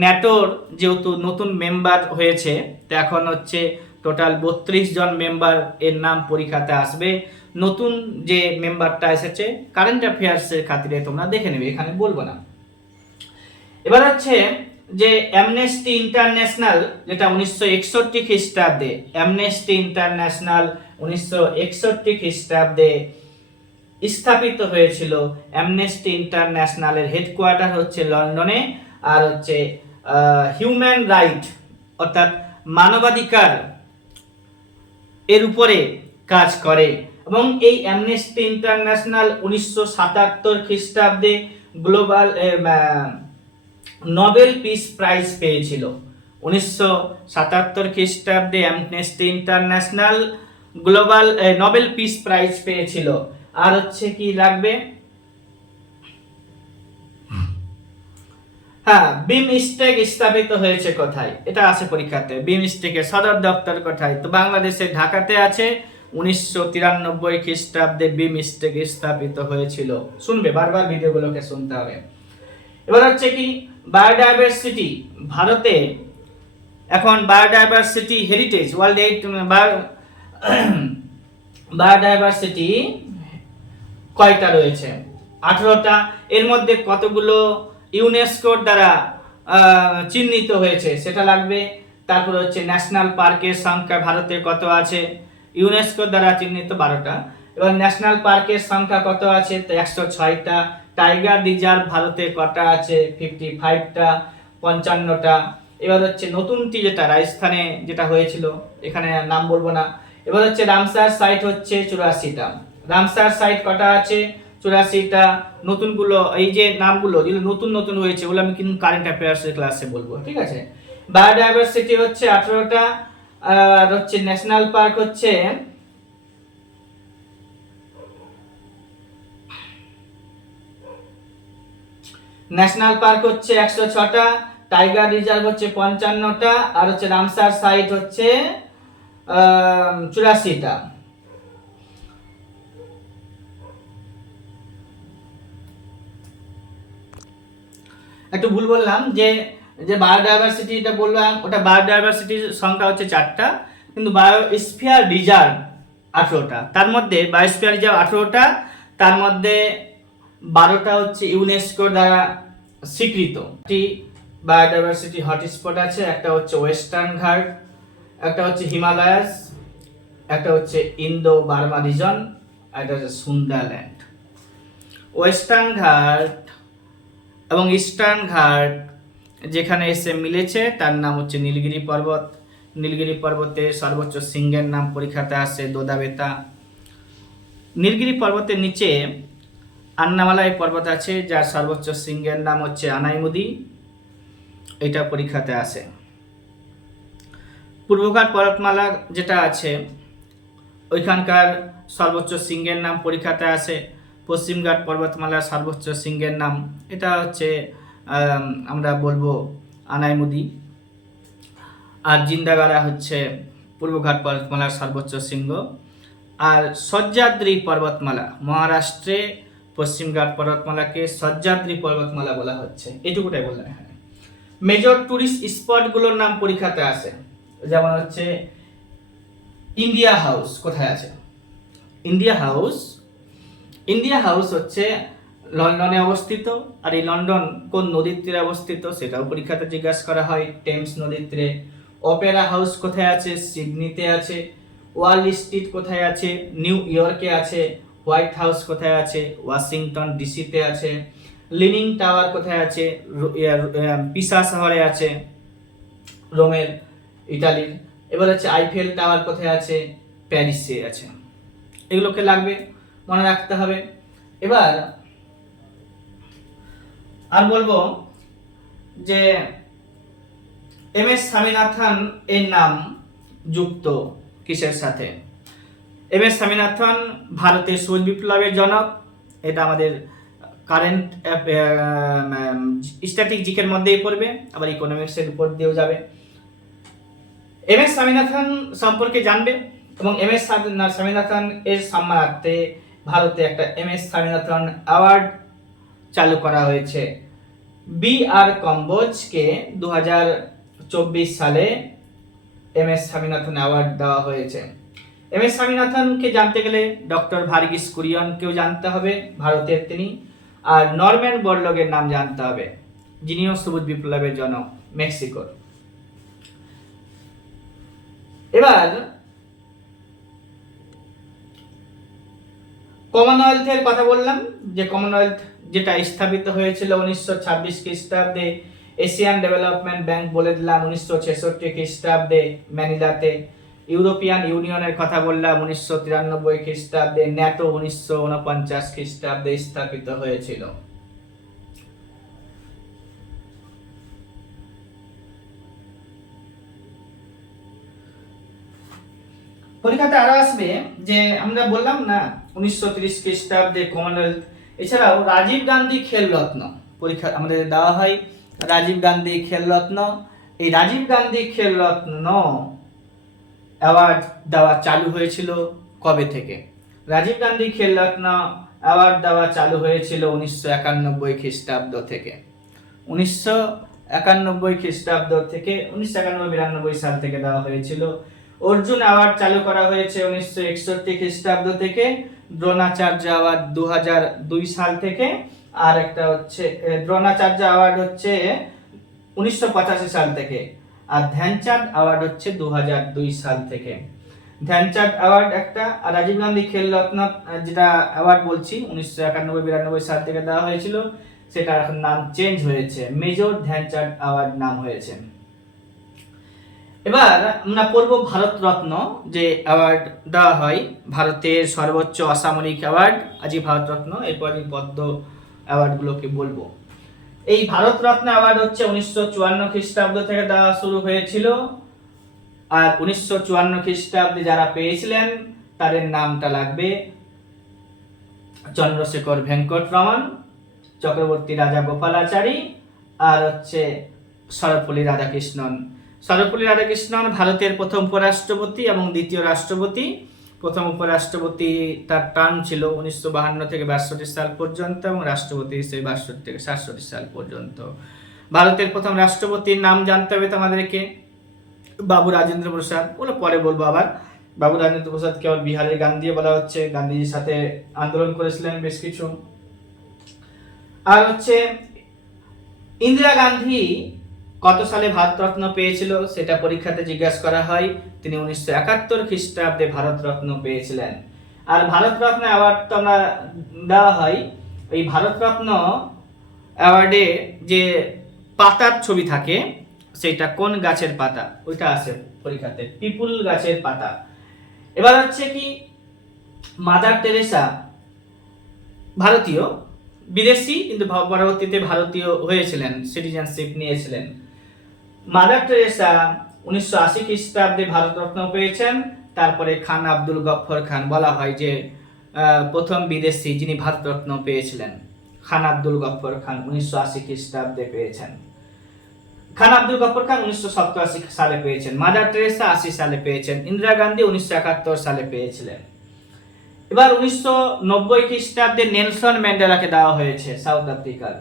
ন্যাটোর যেহেতু নতুন মেম্বার হয়েছে, তো এখন হচ্ছে টোটাল 32 জন মেম্বার, এর নাম পরীক্ষাতে আসবে। নতুন যে মেম্বারটা এসেছে কারেন্ট অ্যাফেয়ার্সের খাতিরে তোমরা দেখে নেবে, এখানে বলবো না। এবার হচ্ছে যে অ্যামনেস্টি ইন্টারন্যাশনাল, যেটা 1961 খ্রিস্টাব্দে, অ্যামনেস্টি ইন্টারন্যাশনাল 1961 খ্রিস্টাব্দে স্থাপিত হয়েছিল। অ্যামনেস্টি ইন্টারন্যাশনালের হেডকোয়ার্টার হচ্ছে লন্ডনে। আর হচ্ছে হিউম্যান রাইট অর্থাৎ মানবাধিকার এর উপরে কাজ করে। এবং এই অ্যামনেস্টি ইন্টারন্যাশনাল 1977 খ্রিস্টাব্দে গ্লোবাল নোবেল পিস প্রাইজ পেয়েছিল। 1977 খ্রিস্টাব্দে amnesty international global Nobel peace prize পেয়েছিল। আর হচ্ছে কি লাগবে? হ্যাঁ, বিমস্টেক স্থাপিত হয়েছে কোথায়? এটা আছে পরীক্ষাতে। বিমস্টেকের সদর দপ্তর কোথায়? তো বাংলাদেশের ঢাকাতে আছে। 1993 খ্রিস্টাব্দে বিমস্টেক স্থাপিত হয়েছিল। শুনবে, বারবার ভিডিওগুলোকে শুনতে হবে। এবার হচ্ছে কি বায়োডাইভার্সিটি, ভারতে এখন বায়োডাইভার্সিটি হেরিটেজ ওয়ার্ল্ড বায়োডাইভার্সিটি কয়টা রয়েছে? 18টা। এর মধ্যে কতগুলো ইউনেস্কোর দ্বারা চিহ্নিত হয়েছে সেটা লাগবে। তারপর হচ্ছে ন্যাশনাল পার্কের সংখ্যা ভারতে কত আছে? ইউনেস্কোর দ্বারা চিহ্নিত 12টা। এবার ন্যাশনাল পার্কের সংখ্যা কত আছে? তো 106টা। টাইগার রিজার্ভ ভারতে কটা আছে? 55টা, 55টা। এবার হচ্ছে নতুনটি যেটা রাজস্থানে যেটা হয়েছিল, এখানে নাম বলবো না। এবার হচ্ছে রামসার সাইট হচ্ছে 84টা। রামসার সাইট কটা আছে? 84টা। নতুনগুলো, এই যে নামগুলো যেগুলো নতুন নতুন হয়েছে ওগুলো আমি কিন্তু কারেন্ট অ্যাফেয়ার্সের ক্লাসে বলবো, ঠিক আছে? বায়োডাইভার্সিটি হচ্ছে 18টা। আর হচ্ছে ন্যাশনাল পার্ক হচ্ছে ন্যাশনাল পার্ক হচ্ছে 106টা, টাইগার রিজার্ভ হচ্ছে 55টা, আর হচ্ছে রামসার সাইট হচ্ছে 84টা। একটু ভুল বললাম, যে যে বায়োডাইভার্সিটিটা বললাম ওটা বায়োডাইভার্সিটির সংখ্যা হচ্ছে 4টা, কিন্তু বায়োস্ফিয়ার রিজার্ভ 18টা। তার মধ্যে বায়োস্ফিয়ার রিজার্ভ 18টা, তার মধ্যে 12টা হচ্ছে ইউনেস্কোর দ্বারা স্বীকৃত। বায়োডাইভার্সিটি হটস্পট আছে, একটা হচ্ছে ওয়েস্টার্ন ঘাট, একটা হচ্ছে হিমালয়াস, একটা হচ্ছে ইন্দো বার্মা রিজন, একটা হচ্ছে সুন্দারল্যান্ড। ওয়েস্টার্ন ঘাট এবং ইস্টার্ন ঘাট যেখানে এসে মিলেছে তার নাম হচ্ছে নীলগিরি পর্বত। নীলগিরি পর্বতে সর্বোচ্চ শৃঙ্গের নাম পরীক্ষাতে আসে দোদাবেতা। নীলগিরি পর্বতের নিচে আন্নামালাই পর্বত আছে, যার সর্বোচ্চ শৃঙ্গের নাম হচ্ছে আনাইমুদি, এটা পরীক্ষাতে আসে। পূর্বঘাট পর্বতমালা যেটা আছে ওইখানকার সর্বোচ্চ শৃঙ্গের নাম পরীক্ষাতে আসে। পশ্চিমঘাট পর্বতমালার সর্বোচ্চ শৃঙ্গের নাম, এটা হচ্ছে আমরা বলবো আনাইমুদি। আর জিন্দাগারা হচ্ছে পূর্বঘাট পর্বতমালার সর্বোচ্চ শৃঙ্গ। আর সহ্যাদ্রি পর্বতমালা মহারাষ্ট্রে পশ্চিম ঘাট পর্বতমালাকে সহ্যাদ্রি পর্বতমালা বলা হচ্ছে। এটুকুটাই বললাম এখানে। মেজর টুরিস্ট স্পটগুলোর নাম পরীক্ষাতে আসে, যেমন হচ্ছে ইন্ডিয়া হাউস কোথায় আছে? ইন্ডিয়া হাউস হচ্ছে লন্ডনে অবস্থিত। আর এই লন্ডন কোন নদীর তীরে অবস্থিত সেটাও পরীক্ষাতে জিজ্ঞাসা করা হয়, টেমস নদীর তীরে। অপেরা হাউস কোথায় আছে? সিডনিতে আছে। ওয়াল স্ট্রিট কোথায় আছে? নিউ ইয়র্কে আছে। হোয়াইট হাউস কোথায় আছে? ওয়াশিংটন ডিসিতে আছে। লিনিং টাওয়ার কোথায় আছে? পিসা শহরে আছে, রোমের, ইটালির। এবার হচ্ছে আইফেল টাওয়ার কোথায় আছে? প্যারিসে আছে। এগুলোকে লাগবে, মনে রাখতে হবে। এবার আর বলবো যে এম এস স্বামীনাথন এর নাম যুক্ত কিসের সাথে? এম এস স্বামীনাথন ভারতের সবুজ বিপ্লবের জনক। এটা আমাদের কারেন্ট স্ট্র্যাটেজিকের মধ্যেই পড়বে, আবার ইকোনমিক্সের উপর দিয়েও যাবে। এম এস স্বামীনাথন সম্পর্কে জানবে, এবং এম এস স্বামীনাথন এর সম্মানার্থে ভারতে একটা এম এস স্বামীনাথন অ্যাওয়ার্ড চালু করা হয়েছে। বি আর কম্বোজকে 2024 সালে এম এস স্বামীনাথন অ্যাওয়ার্ড দেওয়া হয়েছে। এম এস স্বামীনাথনকে জানতে গেলে ডক্টর ভার্গিস কুরিয়নকেও জানতে হবে, ভারতের তিনি। আর নরম্যান বোরলগের নাম জানতে হবে, যিনিও সবুজ বিপ্লবের জনক, মেক্সিকোর। এবার কমনওয়েলথের কথা বললাম, যে কমনওয়েলথ যেটা স্থাপিত হয়েছিল 1926 খ্রিস্টাব্দে। এশিয়ান ডেভেলপমেন্ট ব্যাংক বলে দিলাম 1966 খ্রিস্টাব্দে ম্যানিলাতে। ইউরোপিয়ান ইউনিয়নের কথা বললাম 1993 খ্রিস্টাব্দে। ন্যাটো 1949 খ্রিস্টাব্দে স্থাপিত হয়েছিল। পরীক্ষাতে আরো আসবে যে আমরা বললাম না 1930 খ্রিস্টাব্দে কমনওয়েলথ। এছাড়াও রাজীব গান্ধী খেল রত্ন পরীক্ষা আমাদের দেওয়া হয়, রাজীব গান্ধী খেল রত্ন। এই রাজীব গান্ধী খেল রত্ন অ্যাওয়ার্ড দেওয়া চালু হয়েছিল কবে থেকে? রাজীব গান্ধী খেল রত্ন অ্যাওয়ার্ড দেওয়া চালু হয়েছিল 1991 খ্রিস্টাব্দ থেকে। 1991 খ্রিস্টাব্দ থেকে 1991-92 সাল থেকে দেওয়া হয়েছিল। অর্জুন অ্যাওয়ার্ড চালু করা হয়েছে 1961 খ্রিস্টাব্দ থেকে। দ্রোণাচার্য অ্যাওয়ার্ড 2002 সাল থেকে। আর একটা হচ্ছে দ্রোণাচার্য অ্যাওয়ার্ড হচ্ছে 1985 সাল থেকে। আর ধ্যানচাঁদ অ্যাওয়ার্ড হচ্ছে 2002 সাল থেকে। ধ্যানচাঁদ অ্যাওয়ার্ড একটা, আর রাজীব গান্ধী খেল রত্ন যেটা অ্যাওয়ার্ড বলছি 1991-92 সাল থেকে দেওয়া হয়েছিল, সেটা এখন নাম চেঞ্জ হয়েছে, মেজর ধ্যানচাঁদ অ্যাওয়ার্ড নাম হয়েছে। এবার আমরা পড়ব ভারত রত্ন যে অ্যাওয়ার্ড দেওয়া হয়, ভারতের সর্বোচ্চ অসামরিক অ্যাওয়ার্ড, আজই ভারত রত্ন। এরপর আমি পদ্ম অ্যাওয়ার্ডগুলোকে বলবো। এই ভারত রত্ন অ্যাওয়ার্ড হচ্ছে 1954 খ্রিস্টাব্দ থেকে দেওয়া শুরু হয়েছিল। আর 1954 খ্রিস্টাব্দে যারা পেয়েছিলেন তাদের নামটা লাগবে চন্দ্রশেখর ভেঙ্কটরমন, চক্রবর্তী রাজা গোপালাচারী, আর হচ্ছে সর্বপল্লী রাধাকৃষ্ণন। সর্বপল্লী রাধাকৃষ্ণন ভারতের প্রথম উপরাষ্ট্রপতি এবং দ্বিতীয় রাষ্ট্রপতি। প্রথম উপরাষ্ট্রপতি তার টার্ম ছিল 1952 থেকে 62 সাল পর্যন্ত, এবং রাষ্ট্রপতি হিসেবে 62 থেকে 67 সাল পর্যন্ত। ভারতের প্রথম রাষ্ট্রপতির নাম জানতে হবে তোমাদেরকে, বাবু রাজেন্দ্র প্রসাদ। ওগুলো পরে বলবো আবার। বাবু রাজেন্দ্র প্রসাদ কেবল বিহারের গান্ধী বলা হচ্ছে, গান্ধীজির সাথে আন্দোলন করেছিলেন বেশ কিছু। আর হচ্ছে ইন্দিরা গান্ধী কত সালে ভারতরত্ন পেয়েছিল সেটা পরীক্ষাতে জিজ্ঞাসা করা হয়। তিনি 1971 খ্রিস্টাব্দে ভারতরত্ন পেয়েছিলেন। আর ভারতরত্ন অ্যাওয়ার্ড তো আমরা দেওয়া হয়, এই ভারতরত্ন অ্যাওয়ার্ডে যে পাতার ছবি থাকে সেটা কোন গাছের পাতা, ওইটা আসে পরীক্ষাতে, পিপুল গাছের পাতা। এবার হচ্ছে কি মাদার টেরেসা ভারতীয়, বিদেশি কিন্তু পরবর্তীতে ভারতীয় হয়েছিলেন, সিটিজেনশিপ নিয়েছিলেন। মাদার টেরেসা 1980 খ্রিস্টাব্দে ভারতরত্ন পেয়েছেন। তারপরে খান আব্দুল গফর খান বলা হয় যে প্রথম বিদেশি যিনি ভারতরত্ন পেয়েছিলেন। খান আব্দুল গফর খান 1980 খ্রিস্টাব্দে পেয়েছেন। খান আব্দুল গফর খান 1987 সালে পেয়েছেন। মাদার টেরেসা 80 সালে পেয়েছেন। ইন্দিরা গান্ধী 1971 সালে পেয়েছিলেন। এবার 1990 খ্রিস্টাব্দে নেলসন ম্যান্ডেলাকে দেওয়া হয়েছে সাউথ আফ্রিকার।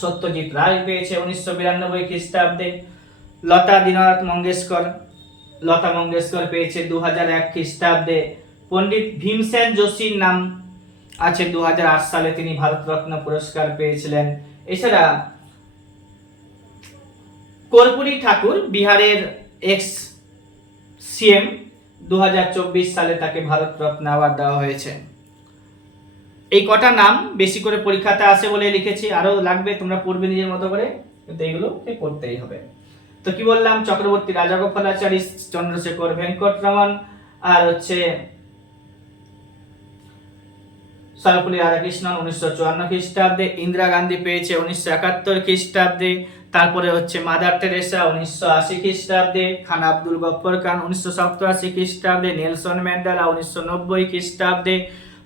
সত্যজিৎ রায় পেয়েছে 1992 খ্রিস্টাব্দে। লতা মঙ্গেশকর পেয়েছে 2001 খ্রিস্টাব্দে। পণ্ডিত ভীমসেন যোশীর নাম আছে 2008 সালে, তিনি ভারতরত্ন পুরস্কার পেয়েছিলেন। এছাড়া কর্পূরী ঠাকুর, বিহারের এক্স সিএম, 2024 সালে তাকে ভারতরত্ন অ্যাওয়ার্ড দেওয়া হয়েছে। এই কটা নাম বেশি করে পরীক্ষাতে আসে বলে লিখেছি, আরো লাগবে, তোমরা পড়বে নিজের মতো করে, কিন্তু এগুলোকে পড়তেই হবে। তো কি বললাম, চক্রবর্তী রাজাগোপালাচারী, চন্দ্রশেখর ভেঙ্কটরমন, আর হচ্ছে সর্বপল্লী রাধাকৃষ্ণন 1954 খ্রিস্টাব্দে। ইন্দিরা গান্ধী পেয়েছে 1971 খ্রিস্টাব্দে। তারপরে হচ্ছে মাদার টেরেসা 1980 খ্রিস্টাব্দে। খান আব্দুল গফ্ফর খান 1987 খ্রিস্টাব্দে। নেলসন ম্যান্ডেলা 1990 খ্রিস্টাব্দে।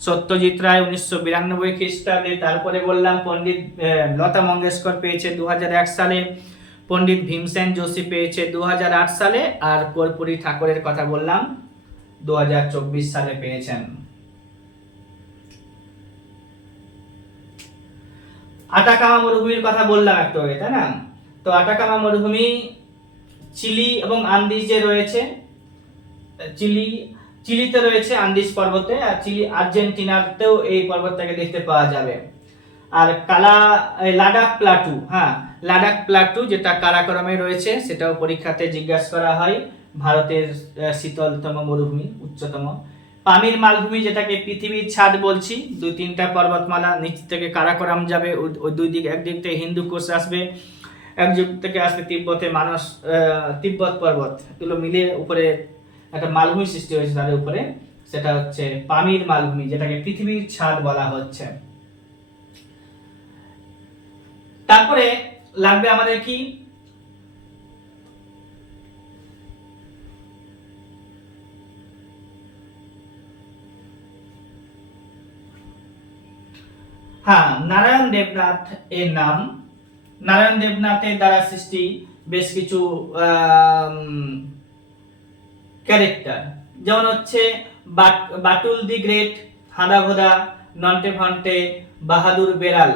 সত্যজিৎ রায় 1992 খ্রিস্টাব্দে। তারপরে বললাম পণ্ডিত লতা মঙ্গেশকর পেয়েছে 2001 সালে। পণ্ডিত ভীমসেন যোশী পেয়েছে 2008 সালে। আর কর্পূরী ঠাকুরের কথা বললাম 2024 সালে পেয়েছেন। আটাকামা মরুভূমির কথা বললাম একটু আগে, তাই না? তো আটাকামা মরুভূমি চিলি এবং আন্দিজে রয়েছে। চিলিতে রয়েছে আন্দিজ পর্বতে, আর আর্জেন্টিনাতেও এই পর্বতটাকে দেখতে পাওয়া যাবে। আর লাদাখ প্লাটু, লাদাখ প্লাটু যেটা কারাকোরামে রয়েছে, সেটাও পরীক্ষাতে জিজ্ঞাসা করা হয়। ভারতের শীতলতম মরুভূমি, উচ্চতম। পামির মালভূমি, যেটাকে পৃথিবীর ছাদ বলছি, 2-3টা পর্বতমালা, নিচ থেকে কারাকোরাম যাবে, ওই দুই দিক, একদিক থেকে হিন্দু কোষ আসবে, একদিক থেকে আসবে তিব্বত পর্বত, এগুলো মিলে উপরে একটা মালভূমি সৃষ্টি হয়েছে তাদের উপরে, সেটা হচ্ছে পামির মালভূমি, যেটাকে পৃথিবীর ছাদ বলা হচ্ছে। তারপরে লাগবে আমাদের কি, নারায়ণ দেবনাথ এর নাম। নারায়ণ দেবনাথের দ্বারা সৃষ্টি বেশ কিছু ক্যারেক্টার, যেমন হচ্ছে বাটুল দি গ্রেট, হাঁদাভোদা, নন্টে ফন্টে, বাহাদুর বেড়াল,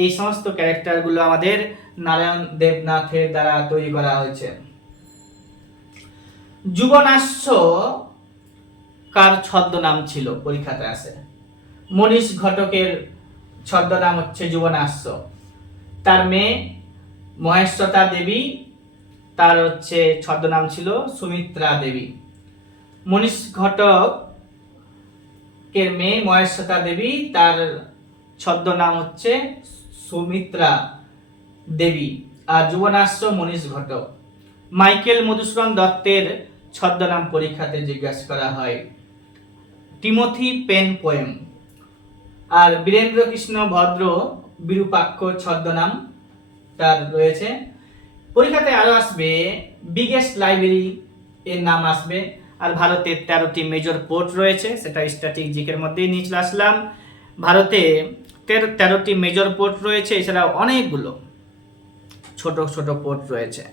এই সমস্ত ক্যারেক্টারগুলো আমাদের নারায়ণ দেবনাথের দ্বারা তৈরি করা হয়েছে। যুবনাশ্য কার ছদ্মনাম ছিল, পরীক্ষাতে আসে। মনীষ ঘটকের ছদ্মনাম হচ্ছে যুবনাশ্য। তার মেয়ে মহেশ্বতা দেবী, তার হচ্ছে ছদ্মনাম ছিল সুমিত্রা দেবী। মনীষ ঘটকের মেয়ে মহেশ্বতা দেবী, তার ছদ্মনাম হচ্ছে সুমিত্রা দেবী, আর যুবনাশ্য মনীষ ঘটক। মাইকেল মধুসূদন দত্তের ছদ্মনাম পরীক্ষাতে জিজ্ঞাসা করা হয়, টিমোথি পেন পোয়েম। আর বীরেন্দ্র কৃষ্ণ ভদ্র বিরূপাক্ষ ছদ্মনাম তার রয়েছে। পরীক্ষাতে আরো আসবে বিগেস্ট লাইব্রেরি এর নাম আসবে। আর ভারতের 13টি মেজর পোর্ট রয়েছে, সেটা স্ট্যাটিক জিকের মধ্যেই নিয়ে চলে আসলাম। ভারতে 13টি মেজর পোর্ট রয়েছে, এছাড়াও অনেকগুলো ছোট ছোট পোর্ট রয়েছে।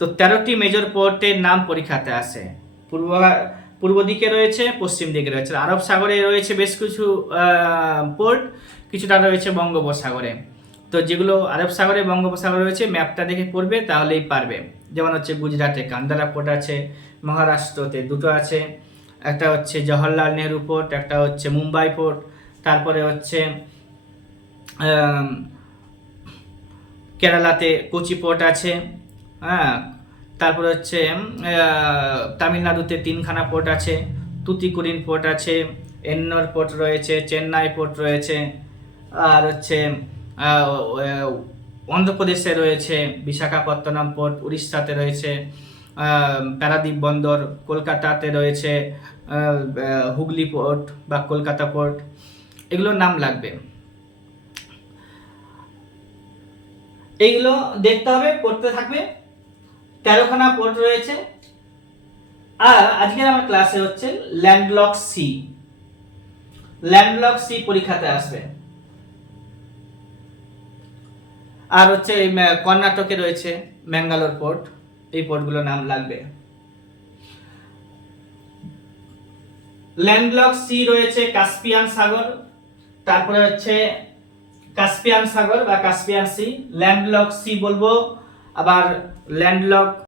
তো 13টি মেজর পোর্টের নাম পরীক্ষাতে আসে। পূর্ব দিকে রয়েছে, পশ্চিম দিকে রয়েছে। আরব সাগরে রয়েছে বেশ কিছু পোর্ট, কিছুটা রয়েছে বঙ্গোপসাগরে। তো যেগুলো আরব সাগরে, বঙ্গোপসাগরে রয়েছে, ম্যাপটা দেখে পড়বে তাহলেই পারবে। যেমন হচ্ছে গুজরাটে কান্দারা পোর্ট আছে, মহারাষ্ট্রতে দুটো আছে, একটা হচ্ছে জওহরলাল নেহরু পোর্ট, একটা হচ্ছে মুম্বাই পোর্ট, তারপরে হচ্ছে কেরালাতে কোচি পোর্ট আছে, তারপরে হচ্ছে তামিলনাড়ুতে 3খানা পোর্ট আছে, তুতিকুরিন পোর্ট আছে, এন্নোর পোর্ট রয়েছে, চেন্নাই পোর্ট রয়েছে, আর হচ্ছে অন্ধ্রপ্রদেশে রয়েছে বিশাখাপত্তনম পোর্ট, উড়িষ্যাতে রয়েছে প্যারাদ্বীপ বন্দর, কলকাতাতে রয়েছে হুগলি পোর্ট বা কলকাতা পোর্ট, এগুলোর নাম লাগবে। এইগুলো দেখতে হবে, পড়তে থাকবে। 13খানা পোর্ট রয়েছে। আর আজকের আমার ক্লাসে হচ্ছে ল্যান্ডলক সি পরীক্ষাতে আসবে। আর হচ্ছে কর্ণাটকে রয়েছে ম্যাঙ্গালোর পোর্ট, এই পোর্টগুলোর নাম লাগবে। ল্যান্ডলক সি রয়েছে কাস্পিয়ান সাগর, তারপরে হচ্ছে কাস্পিয়ান সাগর বা কাস্পিয়ান সি, ল্যান্ডলক সি বলবো, আবার ল্যান্ডলক